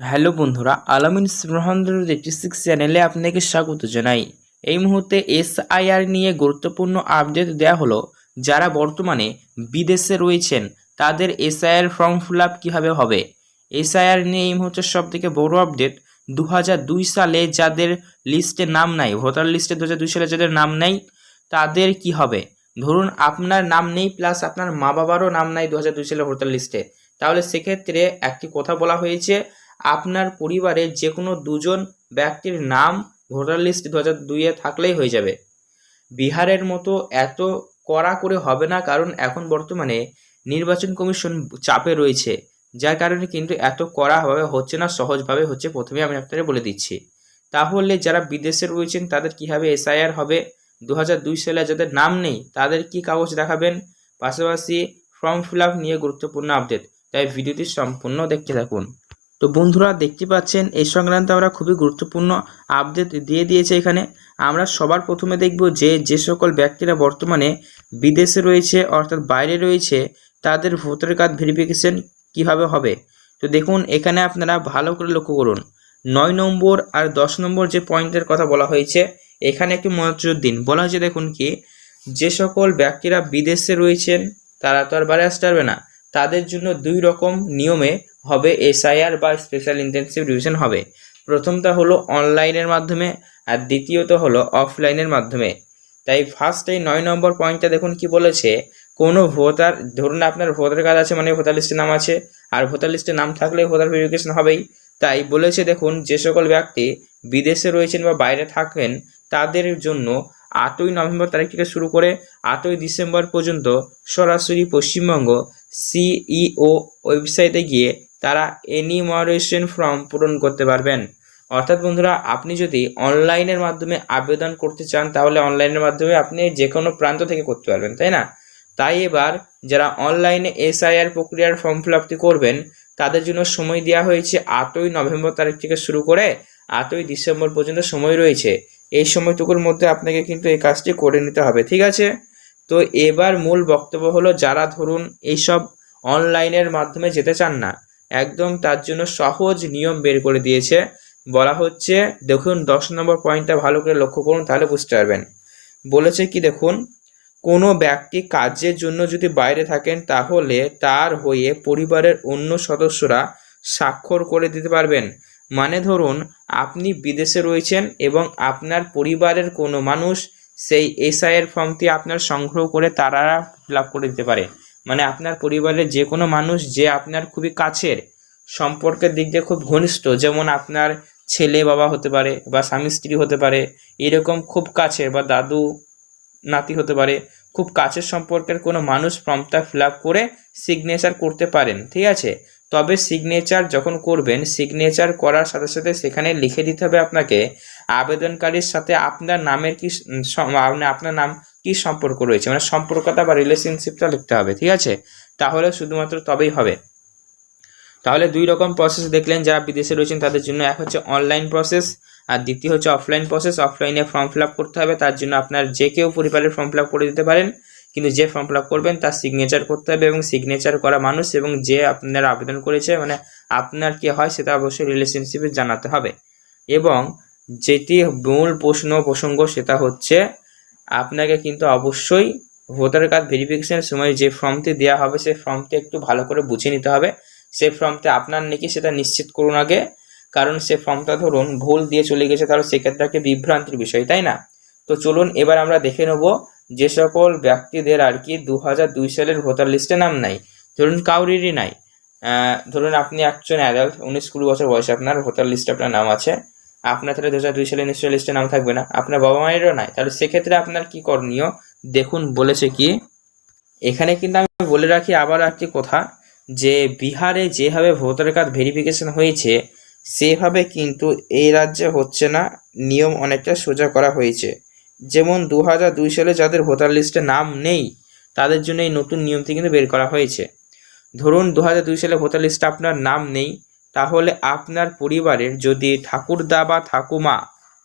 Hello বন্ধুরা, আলামিন six চ্যানেলে আপনাকে স্বাগত জানাই। এই মুহূর্তে এসআইআর নিয়ে গুরুত্বপূর্ণ আপডেট দেওয়া হলো, যারা বর্তমানে বিদেশে রয়েছেন, তাদের এসআইআর ফর্ম ফিল আপ কীভাবে হবে? এসআইআর নিয়ে এই মুহূর্তে সব থেকে বড় আপডেট দু সালে যাদের লিস্টে নাম নাই, ভোটার লিস্টে দু সালে যাদের নাম নেই, তাদের কি হবে? ধরুন আপনার নাম নেই প্লাস আপনার মা বাবারও নাম নাই দু সালে ভোটার লিস্টে তাহলে সেক্ষেত্রে একটি কথা বলা হয়েছে আপনার পরিবারের যে কোনো দুজন ব্যক্তির নাম ভোটার লিস্ট দু হাজার দুইয়ে থাকলেই হয়ে যাবে। বিহারের মতো এত কড়া করে হবে না, কারণ এখন বর্তমানে নির্বাচন কমিশন চাপে রয়েছে, যার কারণে কিন্তু এত কড়াভাবে হচ্ছে না, সহজভাবে হচ্ছে প্রথমে আমি আপনাদের বলে দিচ্ছি। তাহলে যারা বিদেশে রয়েছেন, তাদের কীভাবে এসআইআর হবে? দু হাজার দুই সালে যাদের নাম নেই, তাদের কি কাগজ দেখাবেন? পাশাপাশি ফর্ম ফিল নিয়ে গুরুত্বপূর্ণ আপডেট। তাই ভিডিওটি সম্পূর্ণ দেখতে থাকুন। তো বন্ধুরা দেখতে পাচ্ছেন, এই সংক্রান্ত আমরা খুবই গুরুত্বপূর্ণ আপডেট দিয়ে দিয়েছে এখানে। আমরা সবার প্রথমে দেখব যে যে সকল ব্যক্তিরা বর্তমানে বিদেশে রয়েছে অর্থাৎ বাইরে রয়েছে, তাদের ভোটার কার্ড ভেরিফিকেশন কীভাবে হবে? তো দেখুন, এখানে আপনারা ভালো করে লক্ষ্য করুন। নয় নম্বর আর দশ নম্বর যে পয়েন্টের কথা বলা হয়েছে, এখানে একটি মনোযোগ দিন। বলা হয়েছে, দেখুন কি, যে সকল ব্যক্তিরা বিদেশে রয়েছেন, তারা তো আর বাইরে আসতে পারবে না। তাদের জন্য দুই রকম নিয়মে হবে এসআইআর বা স্পেশাল ইন্টেনসিভ রিভিশন হবে। প্রথমটা হলো অনলাইনের মাধ্যমে আর দ্বিতীয়ত হলো অফলাইনের মাধ্যমে। তাই ফার্স্ট এই নয় নম্বর পয়েন্টটা দেখুন কি বলেছে, কোনো ভোটার, ধরুন আপনার ভোটার কার্ড আছে মানে ভোটার লিস্টে নাম আছে, আর ভোটার লিস্টে নাম থাকলে ভোটার ভেরিফিকেশন হবেই। তাই বলেছে দেখুন, যে সকল ব্যক্তি বিদেশে রয়েছেন বা বাইরে থাকেন, তাদের জন্য আটই নভেম্বর তারিখ থেকে শুরু করে আটই ডিসেম্বর পর্যন্ত সরাসরি পশ্চিমবঙ্গ সিইও ওয়েবসাইটে গিয়ে তারা এনিমারেশন ফর্ম পূরণ করতে পারবেন। অর্থাৎ বন্ধুরা, আপনি যদি অনলাইনের মাধ্যমে আবেদন করতে চান, তাহলে অনলাইনের মাধ্যমে আপনি যে কোনো প্রান্ত থেকে করতে পারবেন, তাই না? তাই এবার যারা অনলাইনে এসআইআর প্রক্রিয়ার ফর্ম ফিল আপটি করবেন, তাদের জন্য সময় দেওয়া হয়েছে আটই নভেম্বর তারিখ থেকে শুরু করে আটই ডিসেম্বর পর্যন্ত সময় রয়েছে। এই সময়টুকুর মধ্যে আপনাকে কিন্তু এই কাজটি করে নিতে হবে, ঠিক আছে? তো এবার মূল বক্তব্য হলো, যারা ধরুন এইসব অনলাইনের মাধ্যমে যেতে চান না একদম তার জন্য সহজ নিয়ম বের করে দিয়েছে। বলা হচ্ছে, দেখুন, দশ নম্বর পয়েন্টটা ভালো করে লক্ষ্য করুন, তাহলে বুঝতে পারবেন। বলেছে কি, দেখুন, কোনো ব্যক্তি কাজের জন্য যদি বাইরে থাকেন, তাহলে তার হয়ে পরিবারের অন্য সদস্যরা স্বাক্ষর করে দিতে পারবেন। মানে ধরুন, আপনি বিদেশে রয়েছেন এবং আপনার পরিবারের কোনো মানুষ সেই এসআইয়ের ফর্মটি আপনার সংগ্রহ করে তারা ফিল করে দিতে পারে। মানে আপনার পরিবারের যে কোনো মানুষ যে আপনার খুবই কাছের, সম্পর্কের দিক দিয়ে খুব ঘনিষ্ঠ, যেমন আপনার ছেলে বাবা হতে পারে বা স্বামী স্ত্রী হতে পারে, এরকম খুব কাছের বা দাদু, নাতি হতে পারে, খুব কাছের সম্পর্কের কোনো মানুষ ফর্মটা ফিল করে সিগনেচার করতে পারেন, ঠিক আছে? তবে সিগনেচার যখন করবেন সিগনেচার করার সাথে সাথে সেখানে লিখে দিতে হবে আপনাকে, আবেদনকারীর সাথে আপনার নামের কি মানে আপনার নাম কি সম্পর্ক রয়েছে? মানে সম্পর্কটা বা রিলেশনশিপটা লিখতে হবে, ঠিক আছে? তাহলে শুধুমাত্র তবেই হবে। তাহলে দুই রকম প্রসেস দেখলেন যারা বিদেশে রয়েছেন তাদের জন্য। এক হচ্ছে অনলাইন প্রসেস আর দ্বিতীয় হচ্ছে অফলাইন প্রসেস অফলাইনে ফর্ম ফিল করতে হবে, তার জন্য আপনার যে কেউ পরিবারের ফর্ম ফিল করে দিতে পারেন। কিন্তু যে ফর্ম ফিল করবেন, তার সিগনেচার করতে হবে এবং সিগনেচার করা মানুষ এবং যে আপনার আবেদন করেছে মানে আপনার কি হয় সেটা অবশ্যই রিলেশনশিপে জানাতে হবে। এবং যেটি মূল প্রশ্ন, প্রসঙ্গ সেটা হচ্ছে আপনাকে কিন্তু অবশ্যই ভোটার কার্ড ভেরিফিকেশনের সময় যে ফর্মটি দেওয়া হবে, সেই ফর্মটি একটু ভালো করে বুঝে নিতে হবে। সেই ফর্মটি আপনার নাকি সেটা নিশ্চিত করুন আগে। কারণ সে ফর্মটা ধরুন ভুল দিয়ে চলে গেছে, তাহলে সেক্ষেত্রে একটা বিভ্রান্তির বিষয়, তাই না? তো চলুন এবার আমরা দেখে নেব যে সকল ব্যক্তিদের আর কি দু হাজার দুই সালের ভোটার লিস্টে নাম নাই। ধরুন কাউরিরই নাই। ধরুন আপনি একজন অ্যাডাল্ট উনিশ কুড়ি বছর বয়সে আপনার ভোটার লিস্টে আপনার নাম আছে। আপনার তাহলে দু হাজার দুই সালে নিশ্চয়ই লিস্টে নাম থাকবে না। আপনার বাবা মায়েরও নাই। তাহলে সেক্ষেত্রে আপনার কি করণীয়? দেখুন, বলেছে কি, এখানে কিন্তু আমি বলে রাখি আবার একটি কথা, যে বিহারে যেভাবে ভোটার কার্ড ভেরিফিকেশন হয়েছে, সেভাবে কিন্তু এই রাজ্যে হচ্ছে না, নিয়ম অনেকটা সোজা করা হয়েছে। যেমন দু হাজার দুই সালে যাদের ভোটার লিস্টে নাম নেই, তাদের জন্য এই নতুন নিয়মটি কিন্তু বের করা হয়েছে। ধরুন দু হাজার দুই সালে ভোটার লিস্টে আপনার নাম নেই তাহলে আপনার পরিবারের যদি ঠাকুরদা বা ঠাকুমা,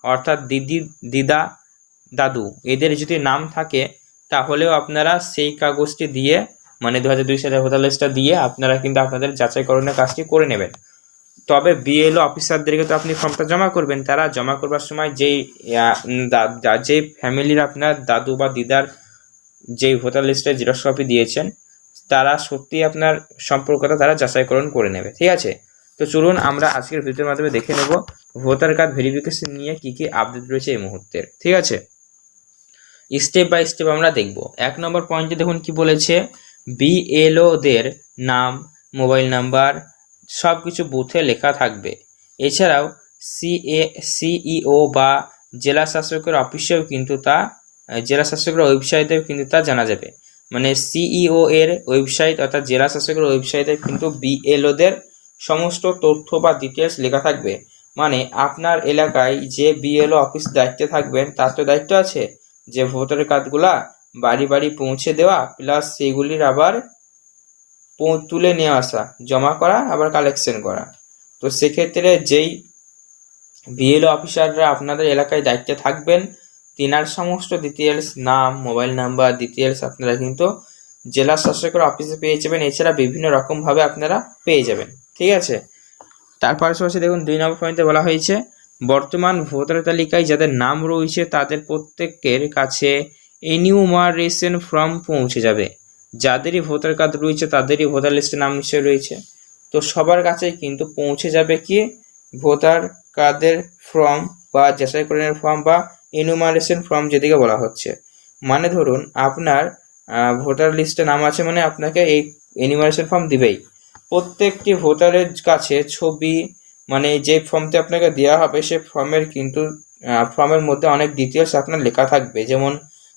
অর্থাৎ দিদি, দিদা, দাদু, এদের যদি নাম থাকে, তাহলেও আপনারা সেই কাগজটি দিয়ে মানে দু হাজার দুই সালের ভোটার দিয়ে আপনারা কিন্তু আপনাদের যাচাইকরণের কাজটি করে নেবেন। তবে বিএলও অফিসারদেরকে তো আপনি ফর্মটা জমা করবেন। তারা জমা করবার সময় যেই যে ফ্যামিলির আপনার দাদু বা দিদার যেই ভোটার লিস্টে জেরক্স কপি দিয়েছেন, তারা সত্যি আপনার সম্পর্কটা তারা যাচাইকরণ করে নেবে। ঠিক আছে? তো চলুন আমরা আজকের ভিডিওর মাধ্যমে দেখে নেব ভোটার কার্ড ভেরিফিকেশন নিয়ে কি কি আপডেট রয়েছে এই মুহূর্তের ঠিক আছে? স্টেপ বাই স্টেপ আমরা দেখব। এক নম্বর পয়েন্টে দেখুন কি বলেছে, বিএলওদের নাম, মোবাইল নাম্বার সব কিছু বুথে লেখা থাকবে। এছাড়াও সিএ, সিইও বা জেলা শাসকের অফিসেও কিন্তু তা, জেলা শাসকের ওয়েবসাইটেও কিন্তু তা জানা যাবে। মানে সিইও এর ওয়েবসাইট অর্থাৎ জেলা শাসকের ওয়েবসাইটে কিন্তু বিএলওদের সমস্ত তথ্য বা ডিটেলস লেখা থাকবে। মানে আপনার এলাকায় যে বিএলও অফিস দায়িত্বে থাকবেন, তার তো দায়িত্ব আছে। যে ভোটার কার্ডগুলা বাড়ি বাড়ি পৌঁছে দেওয়া প্লাস সেগুলির আবার তুলে নিয়ে আসা, জমা করা, আবার কালেকশন করা। তো সেক্ষেত্রে যেই বিএলও অফিসাররা আপনাদের এলাকায় দায়িত্বে থাকবেন, তিনার সমস্ত ডিটেলস নাম মোবাইল নাম্বার ডিটেলস আপনারা কিন্তু জেলা শাসকের অফিসে পেয়ে যাবেন। এছাড়া বিভিন্ন রকমভাবে আপনারা পেয়ে যাবেন। ঠিক আছে? তার পাশাপাশি দেখুন, দুই নম্বর পয়েন্টে বলা হয়েছে, বর্তমান ভোটার তালিকায় যাদের নাম রয়েছে, তাদের প্রত্যেকের কাছে এনিউমারেশন ফর্ম পৌঁছে যাবে। যাদেরই ভোটার কার্ড রয়েছে, তাদেরই ভোটার লিস্টে নাম নিশ্চয়ই রয়েছে। তো সবার কাছে কিন্তু পৌঁছে যাবে কি? ভোটার কার্ডের ফর্ম বা যাচাইকরণের ফর্ম বা এনুমারেশন ফর্ম যেদিকে বলা হচ্ছে। মানে ধরুন, আপনার ভোটার লিস্টে নাম আছে মানে আপনাকে এই এনুমারেশন ফর্ম দিবেই। প্রত্যেকটি ভোটারের কাছে ছবি মানে যে ফর্মটি আপনাকে দেওয়া হবে, সে ফর্মের কিন্তু ফর্মের মধ্যে অনেক ডিটেলস আপনার লেখা থাকবে। যেমন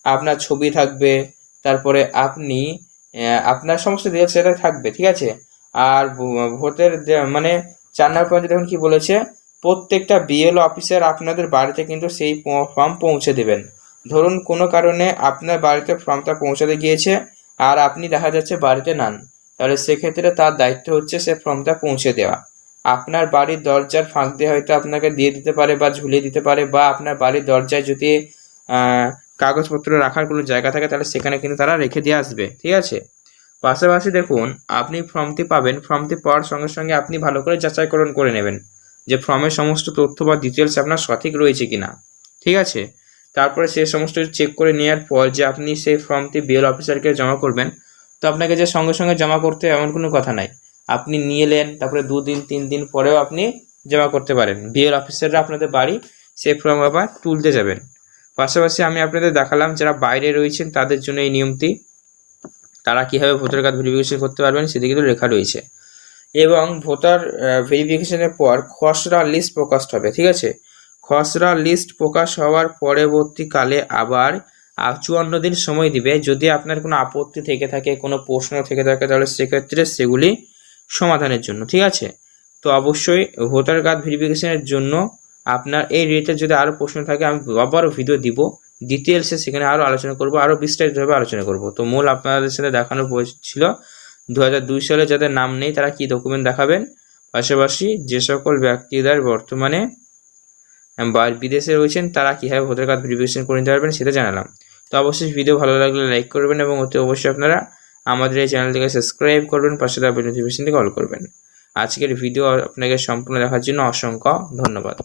আপনার ছবি থাকবে, তারপরে আপনি আপনার সমস্ত ডিটেলস সেটা থাকবে, ঠিক আছে? আর ভোটের মানে চার নম্বর পয়েন্টে দেখুন কি বলেছে, প্রত্যেকটা বিএলও অফিসার আপনাদের বাড়িতে কিন্তু সেই ফর্ম পৌঁছে দেবেন। ধরুন কোনো কারণে আপনার বাড়িতে ফর্মটা পৌঁছাতে গিয়েছে, আর আপনি দেখা যাচ্ছে বাড়িতে নান। তাহলে সেক্ষেত্রে তার দায়িত্ব হচ্ছে সে ফর্মটা পৌঁছে দেওয়া। আপনার বাড়ির দরজার ফাঁক দিয়ে হয়তো আপনাকে দিয়ে দিতে পারে বা ঝুলিয়ে দিতে পারে বা আপনার বাড়ির দরজায় যদি কাগজপত্র রাখার কোনো জায়গা থাকে তাহলে সেখানে কিন্তু তারা রেখে দিয়ে আসবে, ঠিক আছে? পাশাপাশি দেখুন, আপনি ফর্মটি পাবেন ফর্মটি পাওয়ার সঙ্গে সঙ্গে আপনি ভালো করে যাচাইকরণ করে নেবেন যে ফর্মের সমস্ত তথ্য বা ডিটেলস আপনার সঠিক রয়েছে কিনা, ঠিক আছে? তারপরে সে সমস্ত চেক করে নেওয়ার পর যে আপনি সেই ফর্মটি বিএল অফিসারকে জমা করবেন তো আপনাকে যে সঙ্গে সঙ্গে জমা করতে এমন কোনো কথা নাই। আপনি নিয়ে এলেন তারপরে দুদিন তিন দিন পরেও আপনি জমা করতে পারেন। বিএল অফিসাররা আপনাদের বাড়ি সেই ফর্ম আবার তুলতে যাবেন। পাশাপাশি আমি আপনাদের দেখালাম, যারা বাইরে রয়েছেন, তাদের জন্য এই নিয়মটি। তারা কীভাবে ভোটার কার্ড ভেরিফিকেশন করতে পারবেন, সেদিকে কিন্তু লেখা রয়েছে। এবং ভোটার ভেরিফিকেশনের পর খসড়া লিস্ট প্রকাশ হবে, ঠিক আছে? খসড়া লিস্ট প্রকাশ হওয়ার পরবর্তীকালে আবার চুয়ান্ন দিন সময় দিবে। যদি আপনার কোনো আপত্তি থেকে থাকে, কোনো প্রশ্ন থেকে থাকে, তাহলে সেক্ষেত্রে সেগুলি সমাধানের জন্য, ঠিক আছে? তো অবশ্যই ভোটার কার্ড ভেরিফিকেশনের জন্য আপনার এই রিলেটেড যদি আরও প্রশ্ন থাকে, আমি আবারও ভিডিও দিব। ডিটেলসে সেখানে আরও আলোচনা করব, আরও বিস্তারিতভাবে আলোচনা করব। তো মূল আপনাদের সাথে দেখানো ছিল দু হাজার দুই সালে যাদের নাম নেই, তারা কি ডকুমেন্ট দেখাবেন? পাশাপাশি যে সকল ব্যক্তিদের বর্তমানে বা বিদেশে রয়েছেন, তারা কীভাবে ভোটার কার্ড ভেরিফিকেশন করে নিতে পারবেন সেটা জানালাম। তো অবশ্যই ভিডিও ভালো লাগলে লাইক করবেন এবং অতি অবশ্যই আপনারা আমাদের এই চ্যানেলটিকে সাবস্ক্রাইব করবেন, পাশে থাকা নোটিফিকেশনটি কল করবেন। আজকের ভিডিও আপনাকে সম্পূর্ণ দেখার জন্য অসংখ্য ধন্যবাদ।